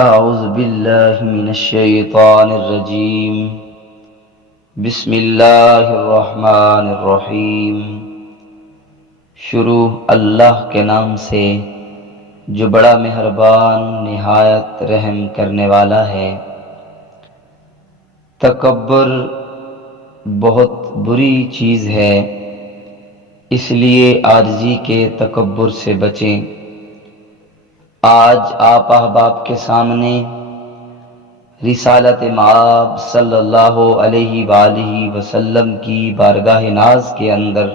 أعوذ بالله من الشيطان الرجيم بسم اللہ الرحمن الرحیم۔ شروع اللہ کے نام سے جو بڑا مہربان نہایت رحم کرنے والا ہے۔ تکبر بہت بری چیز ہے، اس لیے عاجزی کے تکبر سے بچیں۔ آج آپ احباب کے سامنے رسالت مآب صلی اللہ علیہ وآلہ وسلم کی بارگاہ ناز کے اندر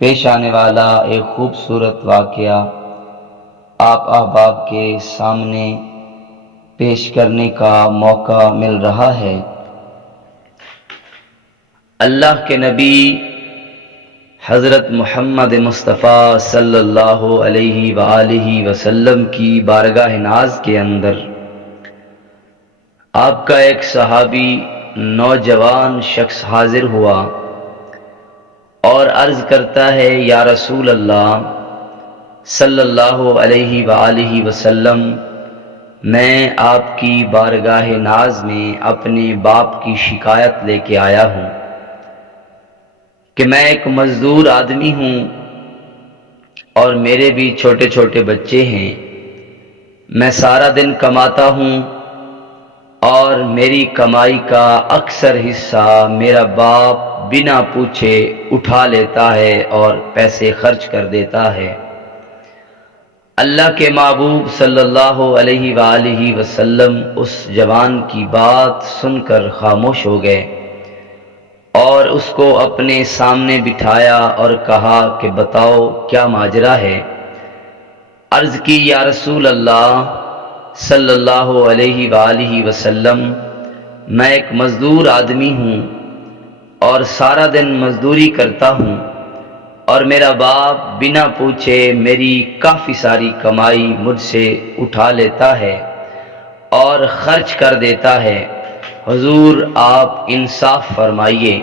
پیش آنے والا ایک خوبصورت واقعہ آپ احباب کے سامنے پیش کرنے کا موقع مل رہا ہے۔ اللہ کے نبی حضرت محمد مصطفیٰ صلی اللہ علیہ وآلہ وسلم کی بارگاہ ناز کے اندر آپ کا ایک صحابی نوجوان شخص حاضر ہوا اور عرض کرتا ہے، یا رسول اللہ صلی اللہ علیہ وآلہ وسلم، میں آپ کی بارگاہ ناز میں اپنے باپ کی شکایت لے کے آیا ہوں کہ میں ایک مزدور آدمی ہوں اور میرے بھی چھوٹے چھوٹے بچے ہیں۔ میں سارا دن کماتا ہوں اور میری کمائی کا اکثر حصہ میرا باپ بنا پوچھے اٹھا لیتا ہے اور پیسے خرچ کر دیتا ہے۔ اللہ کے محبوب صلی اللہ علیہ وآلہ وسلم اس جوان کی بات سن کر خاموش ہو گئے اور اس کو اپنے سامنے بٹھایا اور کہا کہ بتاؤ کیا ماجرا ہے۔ عرض کی، یا رسول اللہ صلی اللہ علیہ وآلہ وسلم، میں ایک مزدور آدمی ہوں اور سارا دن مزدوری کرتا ہوں اور میرا باپ بنا پوچھے میری کافی ساری کمائی مجھ سے اٹھا لیتا ہے اور خرچ کر دیتا ہے۔ حضور آپ انصاف فرمائیے۔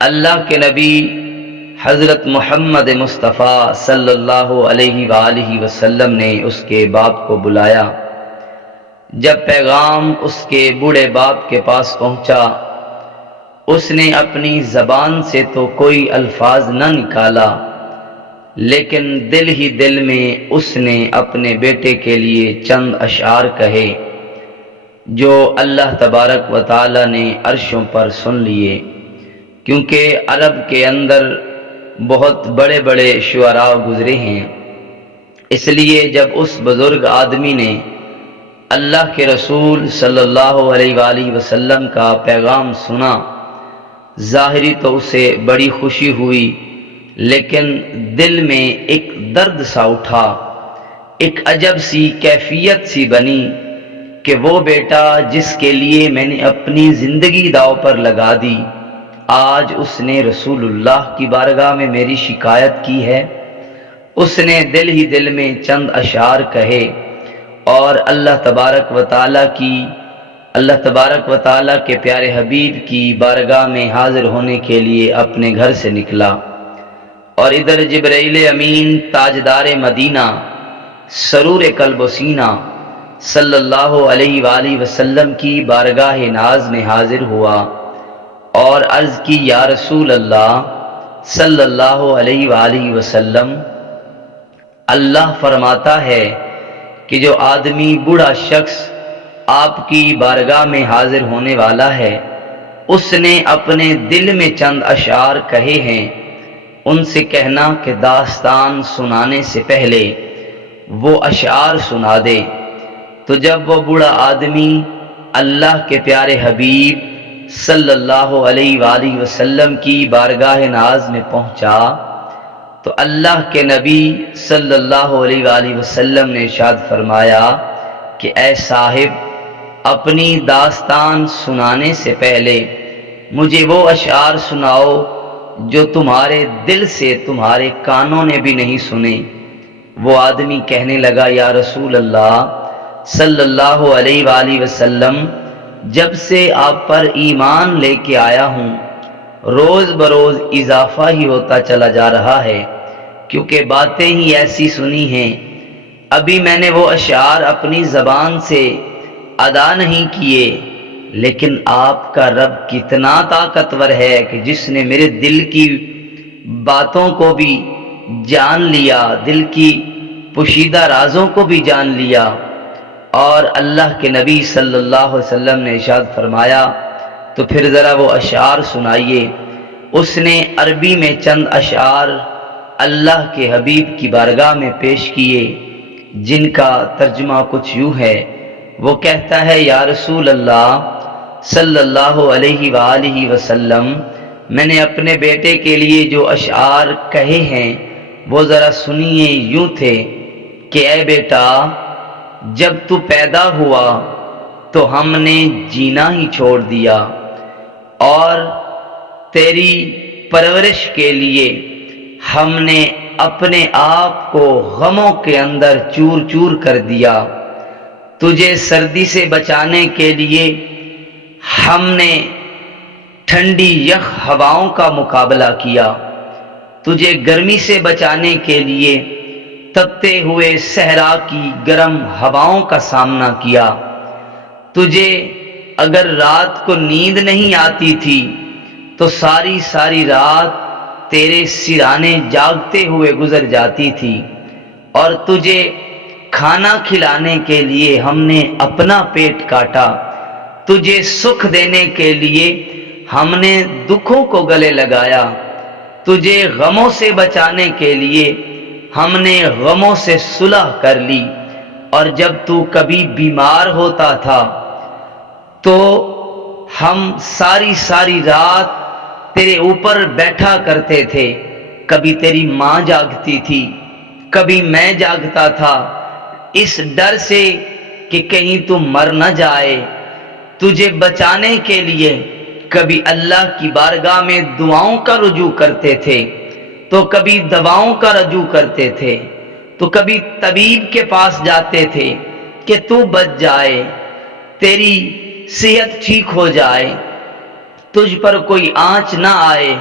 اللہ کے نبی حضرت محمد مصطفیٰ صلی اللہ علیہ وآلہ وسلم نے اس کے باپ کو بلایا۔ جب پیغام اس کے بوڑھے باپ کے پاس پہنچا، اس نے اپنی زبان سے تو کوئی الفاظ نہ نکالا، لیکن دل ہی دل میں اس نے اپنے بیٹے کے لیے چند اشعار کہے جو اللہ تبارک و تعالی نے عرشوں پر سن لیے، کیونکہ عرب کے اندر بہت بڑے بڑے شعراء گزرے ہیں۔ اس لیے جب اس بزرگ آدمی نے اللہ کے رسول صلی اللہ علیہ وآلہ وسلم کا پیغام سنا، ظاہری تو اسے بڑی خوشی ہوئی، لیکن دل میں ایک درد سا اٹھا، ایک عجب سی کیفیت سی بنی کہ وہ بیٹا جس کے لیے میں نے اپنی زندگی داؤ پر لگا دی، آج اس نے رسول اللہ کی بارگاہ میں میری شکایت کی ہے۔ اس نے دل ہی دل میں چند اشعار کہے اور اللہ تبارک و تعالی کے پیارے حبیب کی بارگاہ میں حاضر ہونے کے لیے اپنے گھر سے نکلا، اور ادھر جبرائیل امین تاجدار مدینہ سرور قلب و سینہ صلی اللہ علیہ وآلہ وسلم کی بارگاہ ناز میں حاضر ہوا اور عرض کی، یا رسول اللہ صلی اللہ علیہ وآلہ وسلم، اللہ فرماتا ہے کہ جو آدمی بوڑھا شخص آپ کی بارگاہ میں حاضر ہونے والا ہے، اس نے اپنے دل میں چند اشعار کہے ہیں، ان سے کہنا کہ داستان سنانے سے پہلے وہ اشعار سنا دے۔ تو جب وہ بوڑھا آدمی اللہ کے پیارے حبیب صلی اللہ علیہ وآلہ وسلم کی بارگاہ ناز میں پہنچا تو اللہ کے نبی صلی اللہ علیہ وآلہ وسلم نے ارشاد فرمایا کہ اے صاحب، اپنی داستان سنانے سے پہلے مجھے وہ اشعار سناؤ جو تمہارے دل سے تمہارے کانوں نے بھی نہیں سنے۔ وہ آدمی کہنے لگا، یا رسول اللہ صلی اللہ علیہ وآلہ وسلم، جب سے آپ پر ایمان لے کے آیا ہوں، روز بروز اضافہ ہی ہوتا چلا جا رہا ہے، کیونکہ باتیں ہی ایسی سنی ہیں ابھی میں نے وہ اشعار اپنی زبان سے ادا نہیں کیے، لیکن آپ کا رب کتنا طاقتور ہے کہ جس نے میرے دل کی باتوں کو بھی جان لیا، دل کی پوشیدہ رازوں کو بھی جان لیا۔ اور اللہ کے نبی صلی اللہ علیہ وسلم نے ارشاد فرمایا، تو پھر ذرا وہ اشعار سنائیے۔ اس نے عربی میں چند اشعار اللہ کے حبیب کی بارگاہ میں پیش کیے، جن کا ترجمہ کچھ یوں ہے۔ وہ کہتا ہے، یا رسول اللہ صلی اللہ علیہ وآلہ وسلم، میں نے اپنے بیٹے کے لیے جو اشعار کہے ہیں وہ ذرا سنیے۔ یوں تھے کہ اے بیٹا، جب تو پیدا ہوا تو ہم نے جینا ہی چھوڑ دیا، اور تیری پرورش کے لیے ہم نے اپنے آپ کو غموں کے اندر چور چور کر دیا۔ تجھے سردی سے بچانے کے لیے ہم نے ٹھنڈی یخ ہواؤں کا مقابلہ کیا، تجھے گرمی سے بچانے کے لیے تپتے ہوئے صحرا کی گرم ہواؤں کا سامنا کیا۔ تجھے اگر رات کو نیند نہیں آتی تھی تو ساری ساری رات تیرے سرانے جاگتے ہوئے گزر جاتی تھی، اور تجھے کھانا کھلانے کے لیے ہم نے اپنا پیٹ کاٹا، تجھے سکھ دینے کے لیے ہم نے دکھوں کو گلے لگایا، تجھے غموں سے بچانے کے لیے ہم نے غموں سے صلح کر لی، اور جب تو کبھی بیمار ہوتا تھا تو ہم ساری ساری رات تیرے اوپر بیٹھا کرتے تھے، کبھی تیری ماں جاگتی تھی، کبھی میں جاگتا تھا، اس ڈر سے کہ کہیں تو مر نہ جائے۔ تجھے بچانے کے لیے کبھی اللہ کی بارگاہ میں دعاؤں کا رجوع کرتے تھے، تو کبھی دواؤں کا رجوع کرتے تھے، تو کبھی طبیب کے پاس جاتے تھے کہ تو بچ جائے، تیری صحت ٹھیک ہو جائے، تجھ پر کوئی آنچ نہ آئے۔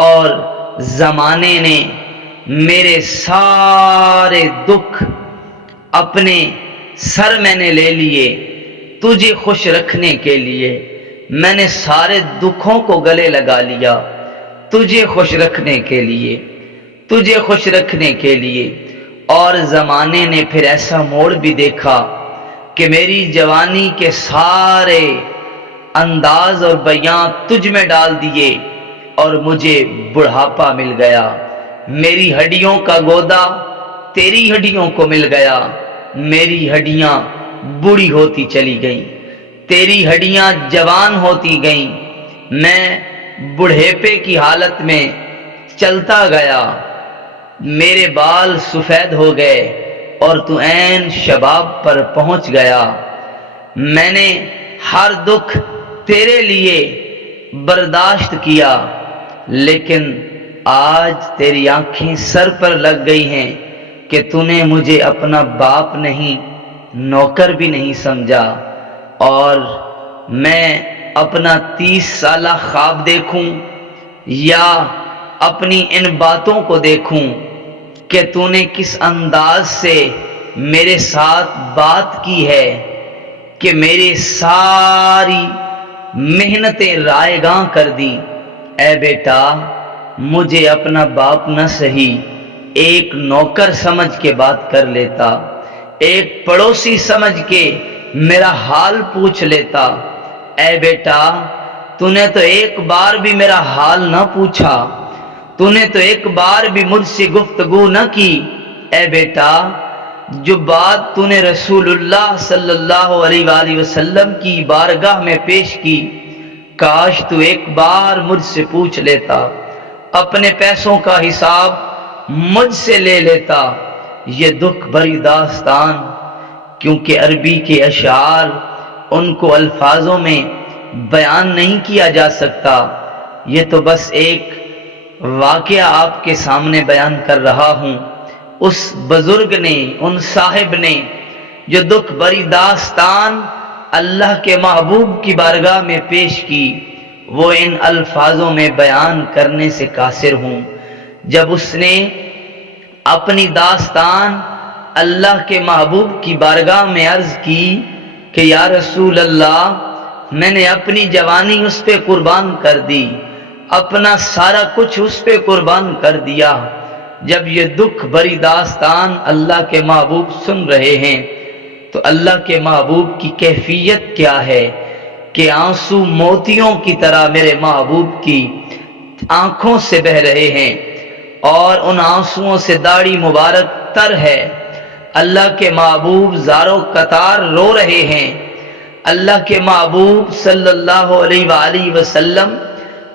اور زمانے نے میرے سارے دکھ اپنے سر میں نے لے لیے، تجھے خوش رکھنے کے لیے میں نے سارے دکھوں کو گلے لگا لیا، تجھے خوش رکھنے کے لیے، تجھے خوش رکھنے کے لیے۔ اور زمانے نے پھر ایسا موڑ بھی دیکھا کہ میری جوانی کے سارے انداز اور بیان تجھ میں ڈال دیے، اور مجھے بڑھاپا مل گیا، میری ہڈیوں کا گودا تیری ہڈیوں کو مل گیا، میری ہڈیاں بوڑھی ہوتی چلی گئیں، تیری ہڈیاں جوان ہوتی گئیں، میں بڑھیپے کی حالت میں چلتا گیا، میرے بال سفید ہو گئے اور تو عین شباب پر پہنچ گیا۔ میں نے ہر دکھ تیرے لیے برداشت کیا، لیکن آج تیری آنکھیں سر پر لگ گئی ہیں کہ تو نے مجھے اپنا باپ نہیں، نوکر بھی نہیں سمجھا، اور میں اپنا 30 سالہ خواب دیکھوں یا اپنی ان باتوں کو دیکھوں کہ تو نے کس انداز سے میرے ساتھ بات کی ہے کہ میری ساری محنتیں رائے گاں کر دی۔ اے بیٹا، مجھے اپنا باپ نہ سہی، ایک نوکر سمجھ کے بات کر لیتا، ایک پڑوسی سمجھ کے میرا حال پوچھ لیتا۔ اے بیٹا، تو نے تو ایک بار بھی میرا حال نہ پوچھا، تو نے تو ایک بار بھی مجھ سے گفتگو نہ کی۔ اے بیٹا، جو بات تو نے رسول اللہ صلی اللہ علیہ وآلہ وسلم کی بارگاہ میں پیش کی، کاش تو ایک بار مجھ سے پوچھ لیتا، اپنے پیسوں کا حساب مجھ سے لے لیتا۔ یہ دکھ بھری داستان، کیونکہ عربی کے اشعار ان کو الفاظوں میں بیان نہیں کیا جا سکتا، یہ تو بس ایک واقعہ آپ کے سامنے بیان کر رہا ہوں۔ اس بزرگ نے، ان صاحب نے جو دکھ بری داستان اللہ کے محبوب کی بارگاہ میں پیش کی، وہ ان الفاظوں میں بیان کرنے سے قاصر ہوں۔ جب اس نے اپنی داستان اللہ کے محبوب کی بارگاہ میں عرض کی کہ یا رسول اللہ، میں نے اپنی جوانی اس پہ قربان کر دی، اپنا سارا کچھ اس پہ قربان کر دیا۔ جب یہ دکھ بری داستان اللہ کے محبوب سن رہے ہیں تو اللہ کے محبوب کی کیفیت کیا ہے کہ آنسو موتیوں کی طرح میرے محبوب کی آنکھوں سے بہ رہے ہیں، اور ان آنسوؤں سے داڑھی مبارک تر ہے۔ اللہ کے محبوب زارو قطار رو رہے ہیں۔ اللہ کے محبوب صلی اللہ علیہ وآلہ وسلم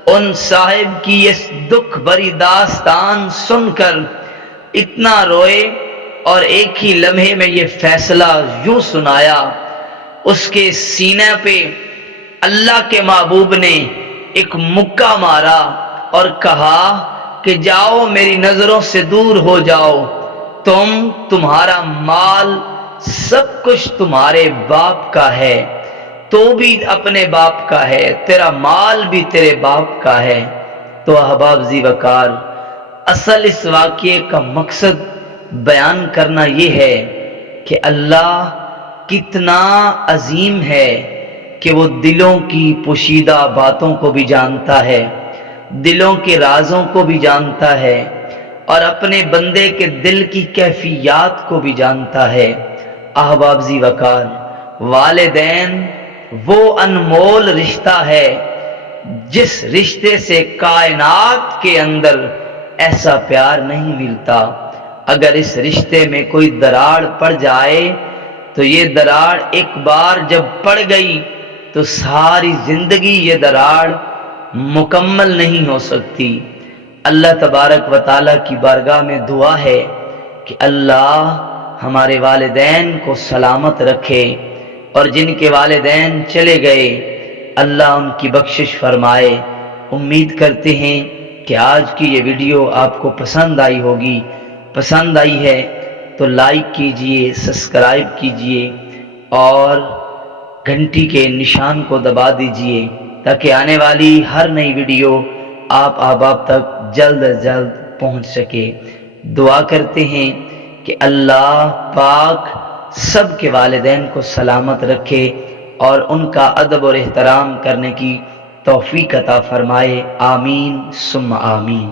ان صاحب کی اس دکھ بری داستان سن کر اتنا روئے، اور ایک ہی لمحے میں یہ فیصلہ یوں سنایا۔ اس کے سینے پہ اللہ کے محبوب نے ایک مکہ مارا اور کہا کہ جاؤ، میری نظروں سے دور ہو جاؤ، تمہارا مال سب کچھ تمہارے باپ کا ہے، تو بھی اپنے باپ کا ہے، تیرا مال بھی تیرے باپ کا ہے۔ تو احباب ذی وقار، اصل اس واقعے کا مقصد بیان کرنا یہ ہے کہ اللہ کتنا عظیم ہے کہ وہ دلوں کی پوشیدہ باتوں کو بھی جانتا ہے، دلوں کے رازوں کو بھی جانتا ہے، اور اپنے بندے کے دل کی کیفیات کو بھی جانتا ہے۔ احباب ذی وقار، والدین وہ انمول رشتہ ہے جس رشتے سے کائنات کے اندر ایسا پیار نہیں ملتا۔ اگر اس رشتے میں کوئی دراڑ پڑ جائے تو یہ دراڑ ایک بار جب پڑ گئی تو ساری زندگی یہ دراڑ مکمل نہیں ہو سکتی۔ اللہ تبارک و تعالیٰ کی بارگاہ میں دعا ہے کہ اللہ ہمارے والدین کو سلامت رکھے، اور جن کے والدین چلے گئے اللہ ان کی بخشش فرمائے۔ امید کرتے ہیں کہ آج کی یہ ویڈیو آپ کو پسند آئی ہوگی۔ پسند آئی ہے تو لائک کیجئے، سبسکرائب کیجئے اور گھنٹی کے نشان کو دبا دیجئے تاکہ آنے والی ہر نئی ویڈیو آپ احباب تک جلد از جلد پہنچ سکے۔ دعا کرتے ہیں کہ اللہ پاک سب کے والدین کو سلامت رکھے اور ان کا ادب اور احترام کرنے کی توفیق عطا فرمائے۔ آمین ثم آمین۔